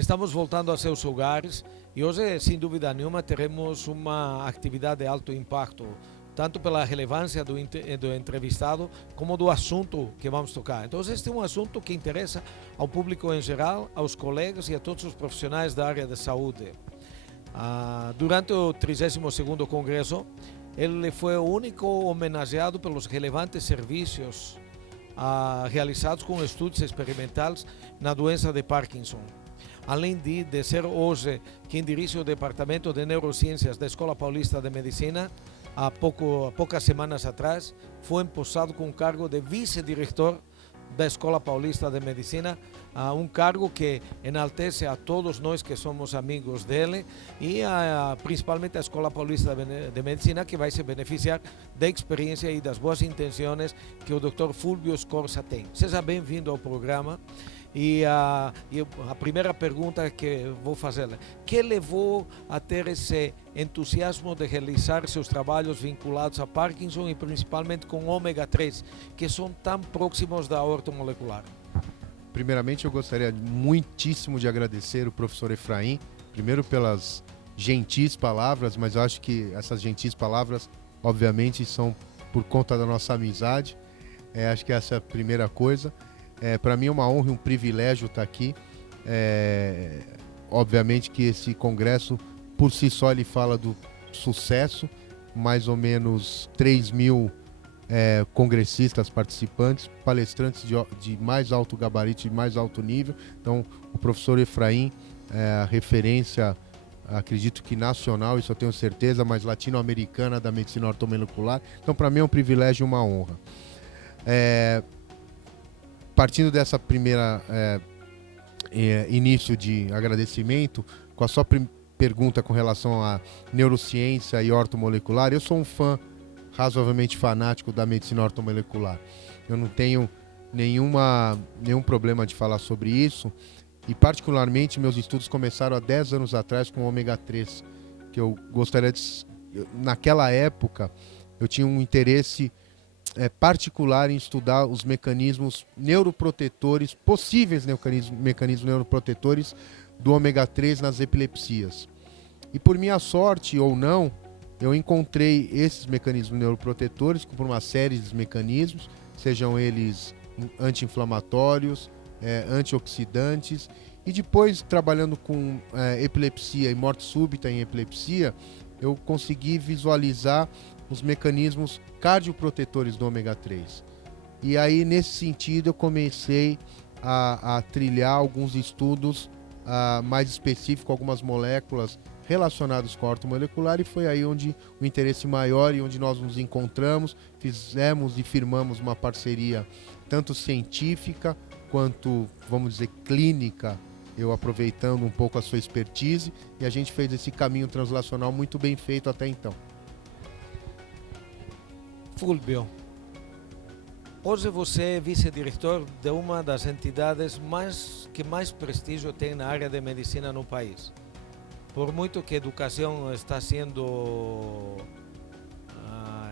Estamos voltando a seus hogares e hoje, sem dúvida nenhuma, teremos uma atividade de alto impacto, tanto pela relevância do entrevistado como do assunto que vamos tocar. Então, este é um assunto que interessa ao público em geral, aos colegas e a todos os profissionais da área de saúde. Durante o 32º Congresso, ele foi o único homenageado pelos relevantes serviços realizados com estudos experimentais na doença de Parkinson. Além de ser hoje quem dirige o Departamento de Neurociências da Escola Paulista de Medicina, há poucas semanas atrás, foi empossado com o cargo de vice-diretor da Escola Paulista de Medicina, um cargo que enaltece a todos nós que somos amigos dele e principalmente a Escola Paulista de Medicina, que vai se beneficiar da experiência e das boas intenções que o Dr. Fulvio Scorza tem. Seja bem-vindo ao programa. E a primeira pergunta que vou fazer é: que levou a ter esse entusiasmo de realizar seus trabalhos vinculados a Parkinson e principalmente com ômega 3, que são tão próximos da ortomolecular? Primeiramente, eu gostaria muitíssimo de agradecer o professor Efraim, primeiro pelas gentis palavras, mas eu acho que essas gentis palavras, obviamente, são por conta da nossa amizade. Acho que essa é a primeira coisa. Para mim é uma honra e um privilégio estar aqui. Obviamente que esse congresso, por si só, ele fala do sucesso, mais ou menos 3.000 congressistas participantes, palestrantes de mais alto gabarito, de mais alto nível. Então, o professor Efraim é a referência, acredito que nacional, isso eu tenho certeza, mas latino-americana da medicina ortomolecular. Então, para mim é um privilégio e uma honra. Partindo dessa primeira início de agradecimento, com a sua pergunta com relação à neurociência e ortomolecular, eu sou um fã razoavelmente fanático da medicina ortomolecular. Eu não tenho nenhum problema de falar sobre isso, e particularmente meus estudos começaram há 10 anos atrás com o ômega 3, que eu gostaria de... Naquela época, eu tinha um interesse particular em estudar os mecanismos neuroprotetores, possíveis mecanismos neuroprotetores do ômega 3 nas epilepsias. E por minha sorte ou não, eu encontrei esses mecanismos neuroprotetores por uma série de mecanismos, sejam eles anti-inflamatórios, antioxidantes, e depois trabalhando com epilepsia e morte súbita em epilepsia, eu consegui visualizar os mecanismos cardioprotetores do ômega 3. E aí, nesse sentido, eu comecei a trilhar alguns estudos mais específicos, algumas moléculas relacionadas com a ortomolecular, e foi aí onde o interesse maior e onde nós nos encontramos, fizemos e firmamos uma parceria tanto científica quanto, vamos dizer, clínica, eu aproveitando um pouco a sua expertise, e a gente fez esse caminho translacional muito bem feito até então. Fulvio, hoje você é vice-diretor de uma das entidades que mais prestígio tem na área de medicina no país. Por muito que a educação está sendo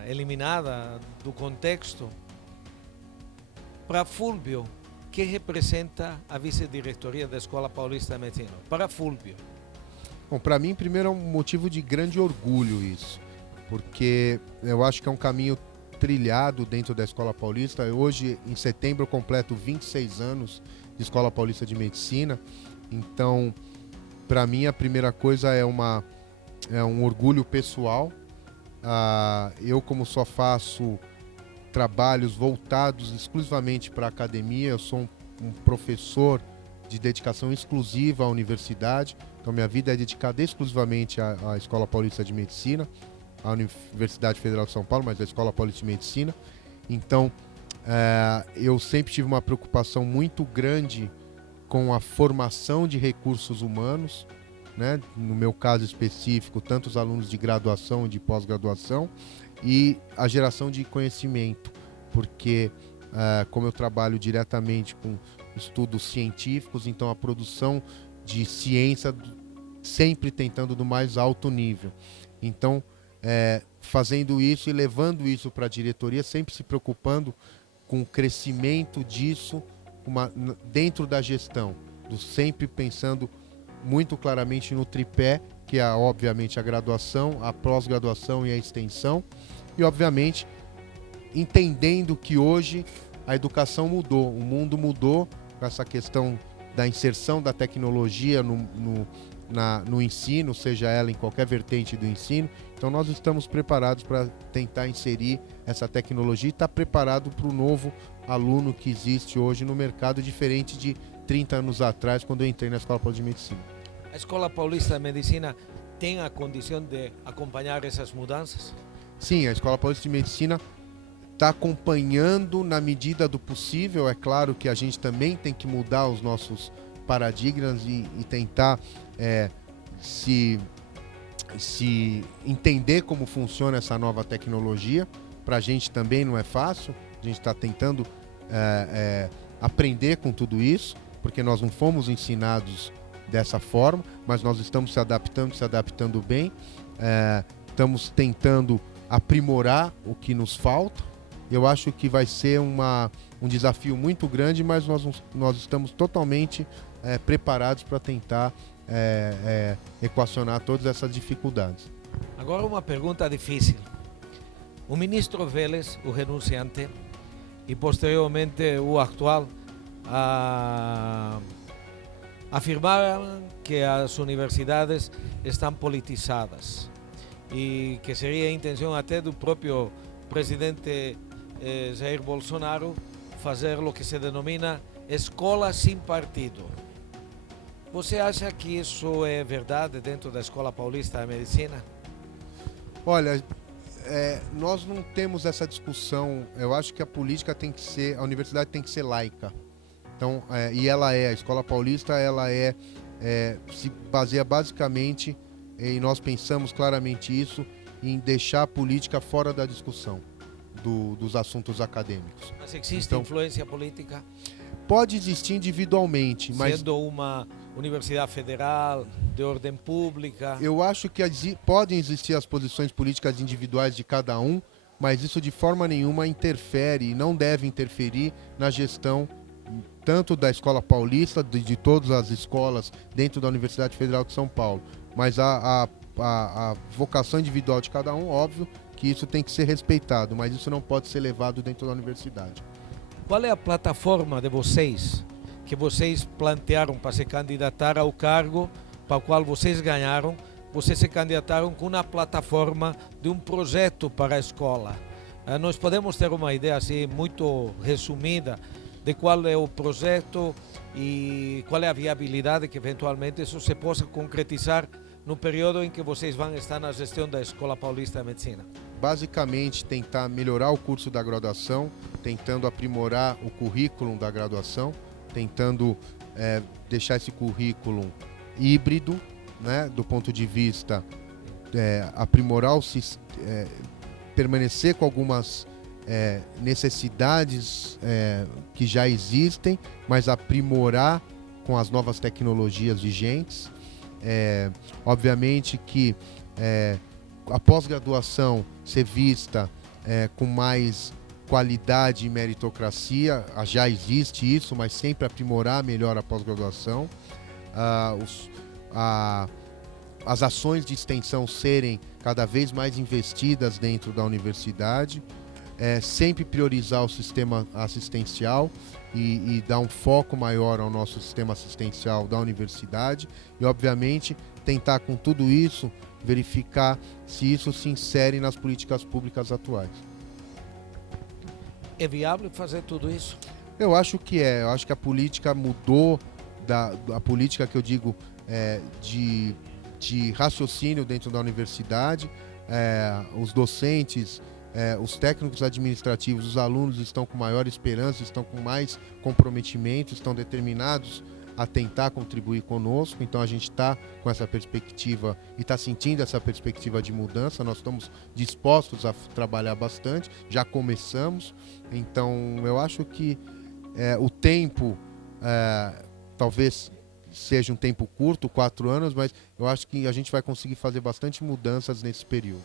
eliminada do contexto, para Fulvio, que representa a vice-diretoria da Escola Paulista de Medicina? Para Fulvio. Bom, para mim, primeiro é um motivo de grande orgulho isso, porque eu acho que é um caminho trilhado dentro da Escola Paulista. Hoje, em setembro, eu completo 26 anos de Escola Paulista de Medicina. Então, para mim, a primeira coisa é um orgulho pessoal. Eu, como só faço trabalhos voltados exclusivamente para a academia, eu sou um professor de dedicação exclusiva à universidade. Então, minha vida é dedicada exclusivamente à Escola Paulista de Medicina, a Universidade Federal de São Paulo, mas a Escola Paulista de Medicina. Então, eu sempre tive uma preocupação muito grande com a formação de recursos humanos, né? No meu caso específico, tanto os alunos de graduação e de pós-graduação, e a geração de conhecimento, porque como eu trabalho diretamente com estudos científicos, então a produção de ciência sempre tentando do mais alto nível. Então, fazendo isso e levando isso para a diretoria, sempre se preocupando com o crescimento disso dentro da gestão, sempre pensando muito claramente no tripé, que é obviamente a graduação, a pós-graduação e a extensão, e obviamente entendendo que hoje a educação mudou, o mundo mudou com essa questão da inserção da tecnologia no ensino, seja ela em qualquer vertente do ensino. Então nós estamos preparados para tentar inserir essa tecnologia e estar preparado para o novo aluno que existe hoje no mercado, diferente de 30 anos atrás, quando eu entrei na Escola Paulista de Medicina. A Escola Paulista de Medicina tem a condição de acompanhar essas mudanças? Sim, a Escola Paulista de Medicina está acompanhando na medida do possível. É claro que a gente também tem que mudar os nossos paradigmas e tentar se entender como funciona essa nova tecnologia. Para a gente também não é fácil, a gente está tentando aprender com tudo isso, porque nós não fomos ensinados dessa forma, mas nós estamos se adaptando bem, estamos tentando aprimorar o que nos falta. Eu acho que vai ser um desafio muito grande, mas nós estamos totalmente preparados para tentar equacionar todas essas dificuldades. Agora uma pergunta difícil. O ministro Vélez, o renunciante, e posteriormente o atual, afirmaram que as universidades estão politizadas e que seria a intenção até do próprio presidente Jair Bolsonaro fazer o que se denomina escola sem partido. Você acha que isso é verdade dentro da Escola Paulista de Medicina? Olha, nós não temos essa discussão. Eu acho que a universidade tem que ser laica. Então, e ela a Escola Paulista, se baseia basicamente, e nós pensamos claramente isso, em deixar a política fora da discussão dos assuntos acadêmicos. Mas existe influência política? Pode existir individualmente, mas... Sendo uma universidade federal, de ordem pública... Eu acho que podem existir as posições políticas individuais de cada um, mas isso de forma nenhuma interfere e não deve interferir na gestão tanto da Escola Paulista, de todas as escolas dentro da Universidade Federal de São Paulo. Mas a vocação individual de cada um, óbvio que isso tem que ser respeitado, mas isso não pode ser levado dentro da universidade. Qual é a plataforma de vocês, que vocês plantearam para se candidatar ao cargo para o qual vocês ganharam? Vocês se candidataram com uma plataforma de um projeto para a escola. Nós podemos ter uma ideia assim muito resumida de qual é o projeto e qual é a viabilidade que eventualmente isso se possa concretizar no período em que vocês vão estar na gestão da Escola Paulista de Medicina? Basicamente, tentar melhorar o curso da graduação, tentando aprimorar o currículo da graduação, tentando deixar esse currículo híbrido, né, do ponto de vista aprimorar permanecer com algumas necessidades que já existem, mas aprimorar com as novas tecnologias vigentes. Obviamente que a pós-graduação ser vista com mais qualidade e meritocracia, já existe isso, mas sempre aprimorar melhor a pós-graduação. As ações de extensão serem cada vez mais investidas dentro da universidade, sempre priorizar o sistema assistencial e dar um foco maior ao nosso sistema assistencial da universidade e, obviamente, tentar com tudo isso verificar se isso se insere nas políticas públicas atuais. É viável fazer tudo isso? Eu acho que eu acho que a política mudou, a política que eu digo de raciocínio dentro da universidade, os docentes, os técnicos administrativos, os alunos estão com maior esperança, estão com mais comprometimento, estão determinados a tentar contribuir conosco. Então a gente está com essa perspectiva e está sentindo essa perspectiva de mudança. Nós estamos dispostos a trabalhar bastante, já começamos. Então eu acho que o tempo talvez seja um tempo curto, 4 anos, mas eu acho que a gente vai conseguir fazer bastante mudanças nesse período.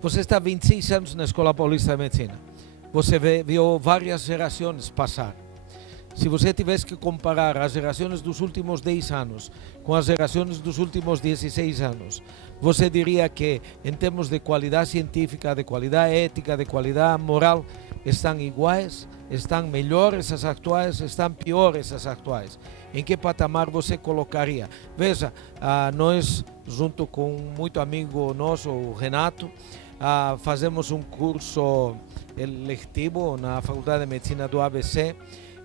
Você está há 26 anos na Escola Paulista de Medicina. Você viu várias gerações passar. se você tivesse que comparar as gerações dos últimos 10 anos com as gerações dos últimos 16 anos, você diria que, em termos de qualidade científica, de qualidade ética, de qualidade moral, estão iguais, estão melhores as atuais, estão piores as atuais? Em que patamar você colocaria? Veja, nós, junto com muito amigo nosso, o Renato, fazemos um curso eletivo na Faculdade de Medicina do ABC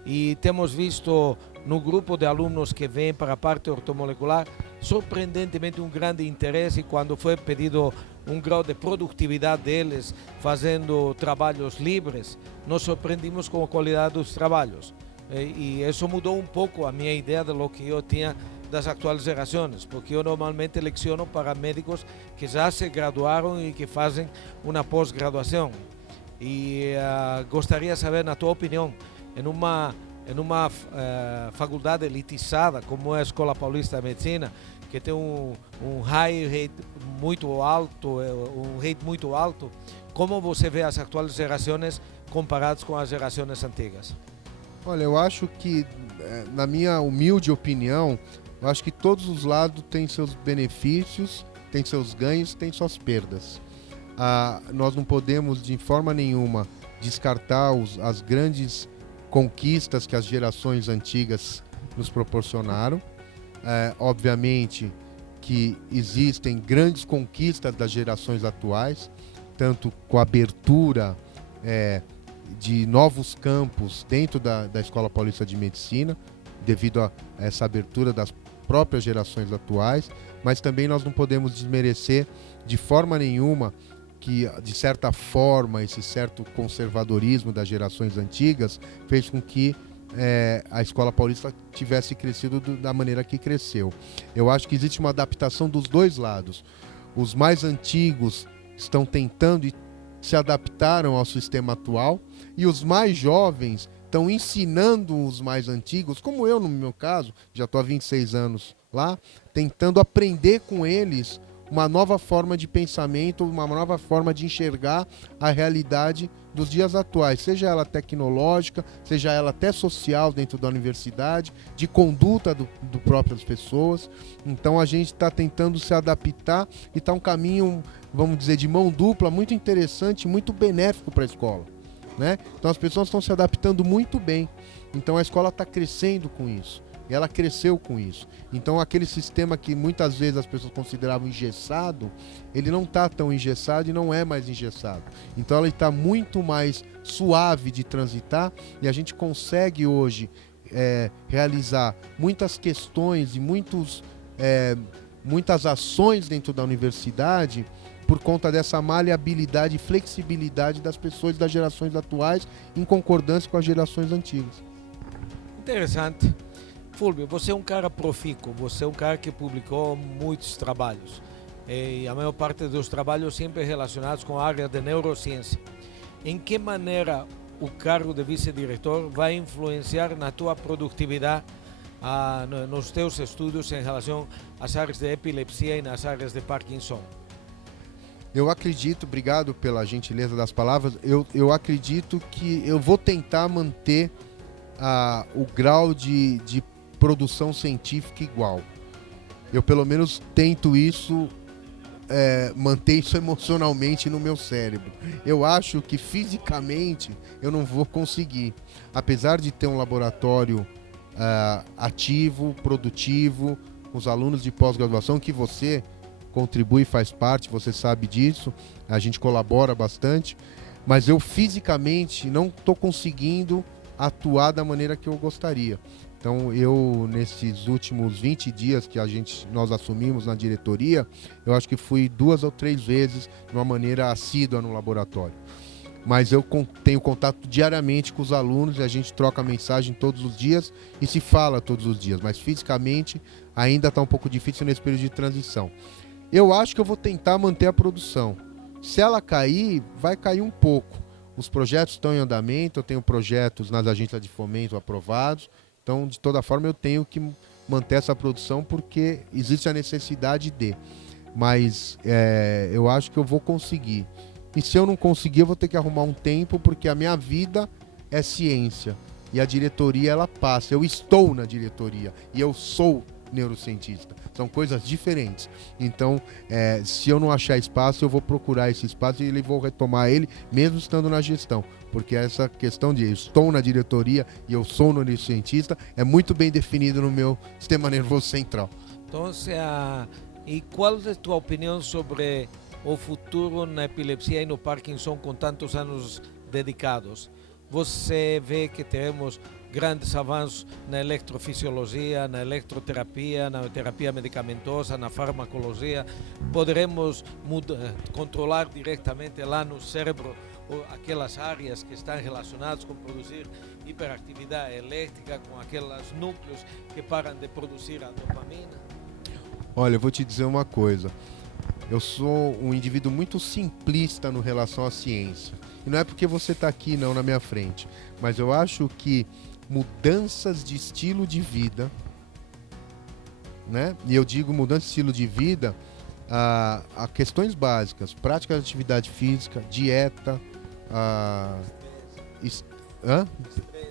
e temos visto no grupo de alunos que vêm para a parte ortomolecular, surpreendentemente um grande interesse quando foi pedido um grau de produtividade deles fazendo trabalhos livres. Nos surpreendimos com a qualidade dos trabalhos e isso mudou um pouco a minha ideia de lo que eu tinha das atuais gerações, porque eu normalmente leciono para médicos que já se graduaram e que fazem uma pós-graduação. E gostaria de saber, na tua opinião, em uma faculdade elitizada como é a Escola Paulista de Medicina, que tem um high rate muito alto, um rate muito alto, como você vê as atuais gerações comparadas com as gerações antigas? Olha, eu acho que, na minha humilde opinião, eu acho que todos os lados têm seus benefícios, têm seus ganhos, têm suas perdas. Nós não podemos, de forma nenhuma, descartar as grandes conquistas que as gerações antigas nos proporcionaram. Obviamente que existem grandes conquistas das gerações atuais, tanto com a abertura de novos campos dentro da Escola Paulista de Medicina, devido a essa abertura das próprias gerações atuais, mas também nós não podemos desmerecer de forma nenhuma que, de certa forma, esse certo conservadorismo das gerações antigas fez com que a Escola Paulista tivesse crescido da maneira que cresceu. Eu acho que existe uma adaptação dos dois lados. Os mais antigos estão tentando e se adaptaram ao sistema atual, e os mais jovens estão ensinando os mais antigos, como eu no meu caso, já estou há 26 anos lá, tentando aprender com eles uma nova forma de pensamento, uma nova forma de enxergar a realidade dos dias atuais, seja ela tecnológica, seja ela até social dentro da universidade, de conduta do próprias pessoas. Então a gente está tentando se adaptar e está um caminho, vamos dizer, de mão dupla, muito interessante, muito benéfico para a escola, né? Então as pessoas estão se adaptando muito bem. Então a escola está crescendo com isso. Ela cresceu com isso. Então aquele sistema que muitas vezes as pessoas consideravam engessado, ele não está tão engessado e não é mais engessado. Então ele está muito mais suave de transitar e a gente consegue hoje realizar muitas questões e muitas ações dentro da universidade por conta dessa maleabilidade e flexibilidade das pessoas das gerações atuais em concordância com as gerações antigas. Interessante. Fulvio, você é um cara profícuo, você é um cara que publicou muitos trabalhos e a maior parte dos trabalhos sempre relacionados com a área de neurociência. Em que maneira o cargo de vice-diretor vai influenciar na tua produtividade nos teus estudos em relação às áreas de epilepsia e nas áreas de Parkinson? Eu acredito, obrigado pela gentileza das palavras, eu acredito que eu vou tentar manter o grau de produção científica igual. Eu pelo menos tento isso, manter isso emocionalmente no meu cérebro. Eu acho que fisicamente eu não vou conseguir, apesar de ter um laboratório ativo, produtivo, com os alunos de pós-graduação, que você contribui, faz parte, você sabe disso, a gente colabora bastante, mas eu fisicamente não estou conseguindo atuar da maneira que eu gostaria. Então eu, nesses últimos 20 dias que nós assumimos na diretoria, eu acho que fui 2 ou 3 vezes de uma maneira assídua no laboratório. Mas eu tenho contato diariamente com os alunos e a gente troca mensagem todos os dias e se fala todos os dias, mas fisicamente ainda está um pouco difícil nesse período de transição. Eu acho que eu vou tentar manter a produção. Se ela cair, vai cair um pouco. Os projetos estão em andamento, eu tenho projetos nas agências de fomento aprovados, então de toda forma eu tenho que manter essa produção porque existe a necessidade de. Mas eu acho que eu vou conseguir. E se eu não conseguir, eu vou ter que arrumar um tempo, porque a minha vida é ciência. e a diretoria ela passa. Eu estou na diretoria e eu sou neurocientista. São coisas diferentes. Então, se eu não achar espaço, eu vou procurar esse espaço e vou retomar ele, mesmo estando na gestão. Porque essa questão de eu estou na diretoria e eu sou neurocientista é muito bem definido no meu sistema nervoso central. Então, e qual é a tua opinião sobre o futuro na epilepsia e no Parkinson com tantos anos dedicados? Você vê que teremos grandes avanços na eletrofisiologia, na eletroterapia, na terapia medicamentosa, na farmacologia. Poderemos controlar diretamente lá no cérebro aquelas áreas que estão relacionadas com produzir hiperatividade elétrica, com aqueles núcleos que param de produzir a dopamina. Olha, eu vou te dizer uma coisa. Eu sou um indivíduo muito simplista no relação à ciência. E não é porque você está aqui não na minha frente, mas eu acho que mudanças de estilo de vida, né? E eu digo mudança de estilo de vida a questões básicas, prática de atividade física, dieta,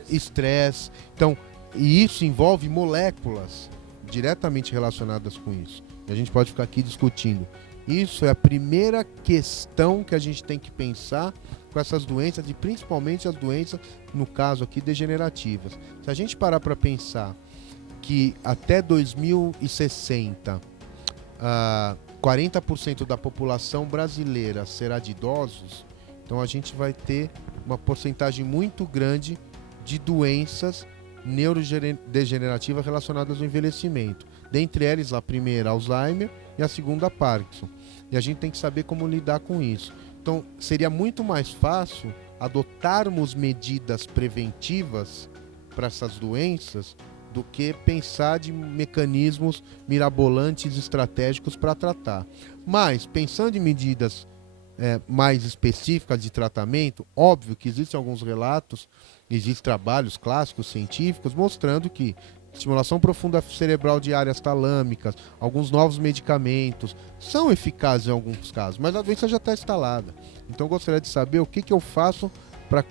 estresse. Então, e isso envolve moléculas diretamente relacionadas com isso. E a gente pode ficar aqui discutindo. Isso é a primeira questão que a gente tem que pensar com essas doenças, e principalmente as doenças, no caso aqui, degenerativas. Se a gente parar para pensar que até 2060, 40% da população brasileira será de idosos, então a gente vai ter uma porcentagem muito grande de doenças neurodegenerativas relacionadas ao envelhecimento. Dentre elas, a primeira, Alzheimer, e a segunda, Parkinson. E a gente tem que saber como lidar com isso. Então, seria muito mais fácil adotarmos medidas preventivas para essas doenças do que pensar de mecanismos mirabolantes estratégicos para tratar. Mas, pensando em medidas mais específicas de tratamento, óbvio que existem alguns relatos, existem trabalhos clássicos científicos mostrando que estimulação profunda cerebral de áreas talâmicas, alguns novos medicamentos são eficazes em alguns casos, mas a doença já está instalada. Então eu gostaria de saber o que eu faço para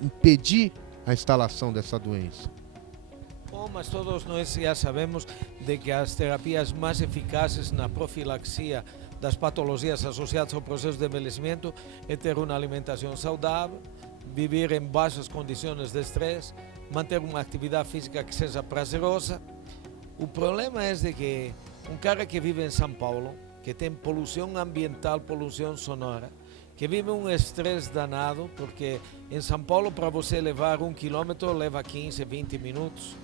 impedir a instalação dessa doença. Bom, mas todos nós já sabemos de que as terapias mais eficazes na profilaxia das patologias associadas ao processo de envelhecimento é ter uma alimentação saudável, viver em baixas condições de estresse, manter uma atividade física que seja prazerosa. O problema é de que um cara que vive em São Paulo, que tem poluição ambiental, poluição sonora, que vive um estresse danado, porque em São Paulo para você levar 1 quilômetro leva 15, 20 minutos.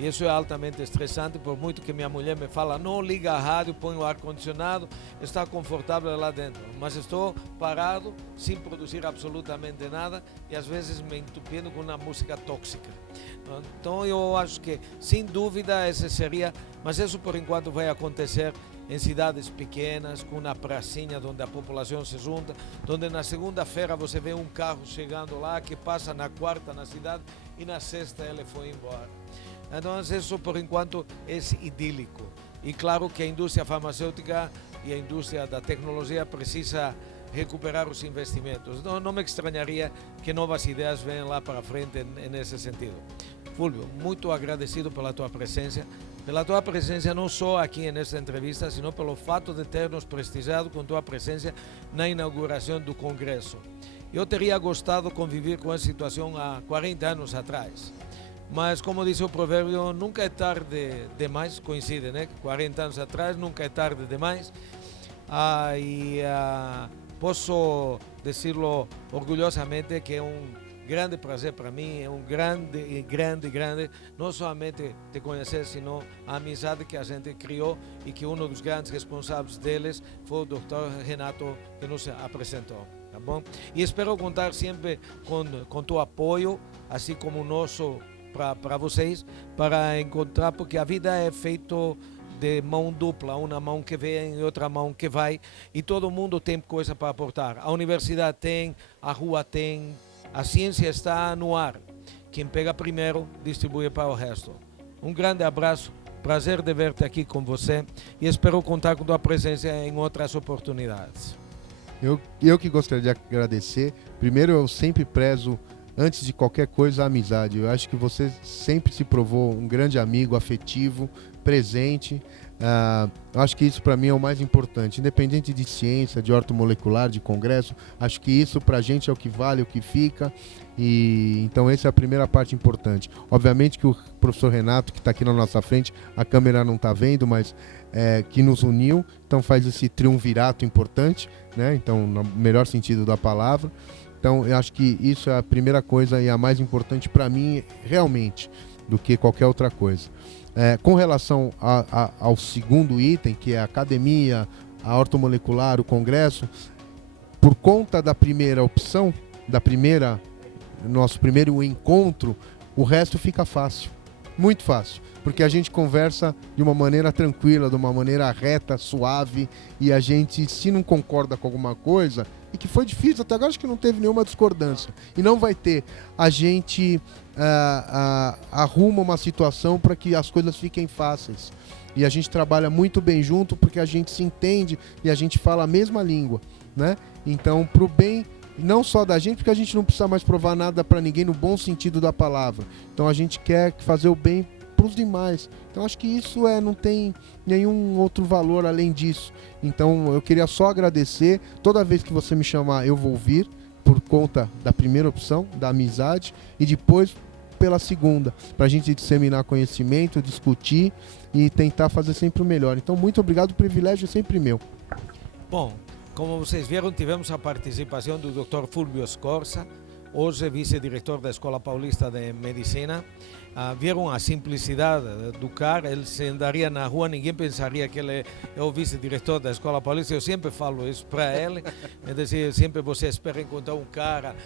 E isso é altamente estressante, por muito que minha mulher me fala, não liga a rádio, põe o ar-condicionado, está confortável lá dentro. Mas estou parado, sem produzir absolutamente nada, e às vezes me entupindo com uma música tóxica. Então eu acho que, sem dúvida, esse seria, mas isso por enquanto vai acontecer em cidades pequenas, com uma pracinha onde a população se junta, onde na segunda-feira você vê um carro chegando lá, que passa na quarta na cidade, e na sexta ele foi embora. Então, isso por enquanto é idílico. E claro que a indústria farmacêutica e a indústria da tecnologia precisa recuperar os investimentos. Não me estranharia que novas ideias venham lá para frente nesse sentido. Fulvio, muito agradecido pela tua presença não só aqui nesta entrevista, sino pelo fato de ter nos prestigiado com tua presença na inauguração do Congresso. Eu teria gostado de conviver com essa situação há 40 anos atrás. Mas, como diz o provérbio, nunca é tarde demais, coincide, né? 40 anos atrás, nunca é tarde demais. Posso dizer-lo orgulhosamente que é um grande prazer para mim, é um grande, não somente te conhecer, sino a amizade que a gente criou e que um dos grandes responsáveis deles foi o Dr. Renato, que nos apresentou. Tá bom? E espero contar sempre com teu apoio, assim como o nosso, para vocês, para encontrar, porque a vida é feita de mão dupla, uma mão que vem e outra mão que vai, e todo mundo tem coisa para aportar. A universidade tem, a rua tem, a ciência está no ar. Quem pega primeiro, distribui para o resto. Um grande abraço, prazer de ver-te aqui com você, e espero contar com tua presença em outras oportunidades. Eu que gostaria de agradecer. Primeiro, eu sempre prezo antes de qualquer coisa, a amizade. Eu acho que você sempre se provou um grande amigo, afetivo, presente. Eu acho que isso para mim é o mais importante, independente de ciência, de ortomolecular, de congresso. Acho que isso para a gente é o que vale, o que fica. E então essa é a primeira parte importante. Obviamente que o professor Renato, que está aqui na nossa frente, a câmera não está vendo, mas que nos uniu, então faz esse triunvirato importante, né? Então, no melhor sentido da palavra. Então eu acho que isso é a primeira coisa e a mais importante para mim realmente, do que qualquer outra coisa. Com relação ao segundo item, que é a academia, a ortomolecular, o congresso, por conta da primeira opção, nosso primeiro encontro, o resto fica fácil, muito fácil, porque a gente conversa de uma maneira tranquila, de uma maneira reta, suave, e a gente, se não concorda com alguma coisa, e que foi difícil, até agora acho que não teve nenhuma discordância, e não vai ter, a gente arruma uma situação para que as coisas fiquem fáceis. E a gente trabalha muito bem junto porque a gente se entende e a gente fala a mesma língua, né? Então, pro bem não só da gente, porque a gente não precisa mais provar nada para ninguém no bom sentido da palavra. Então a gente quer fazer o bem para os demais. Então acho que isso não tem nenhum outro valor além disso. Então eu queria só agradecer. Toda vez que você me chamar, eu vou vir, por conta da primeira opção, da amizade, e depois pela segunda, para a gente disseminar conhecimento, discutir e tentar fazer sempre o melhor. Então muito obrigado, o privilégio é sempre meu. Bom, como vocês viram, tivemos a participação do Dr. Fulvio Scorza, hoje vice-diretor da Escola Paulista de Medicina. Viram a simplicidade do cara, ele se andaria na rua, ninguém pensaria que ele é o vice-diretor da Escola Paulista. Eu sempre falo isso para ele, é dizer, sempre você espera encontrar um cara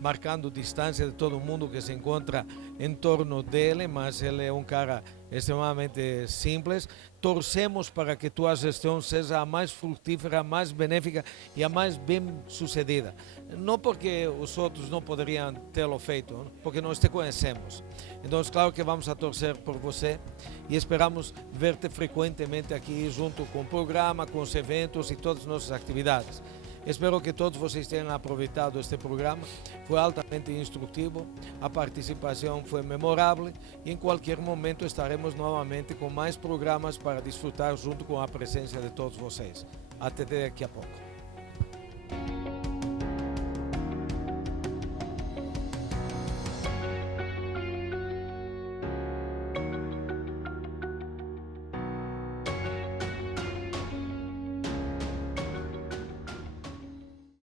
marcando distância de todo mundo que se encontra em torno dele, mas ele é um cara extremamente simples. Torcemos para que tua gestão seja a mais frutífera, a mais benéfica e a mais bem sucedida. Não porque os outros não poderiam tê-lo feito, porque nós te conhecemos. Então, claro que vamos a torcer por você e esperamos ver-te frequentemente aqui junto com o programa, com os eventos e todas as nossas atividades. Espero que todos vocês tenham aproveitado este programa. Foi altamente instrutivo, a participação foi memorável e em qualquer momento estaremos novamente com mais programas para desfrutar junto com a presença de todos vocês. Até daqui a pouco.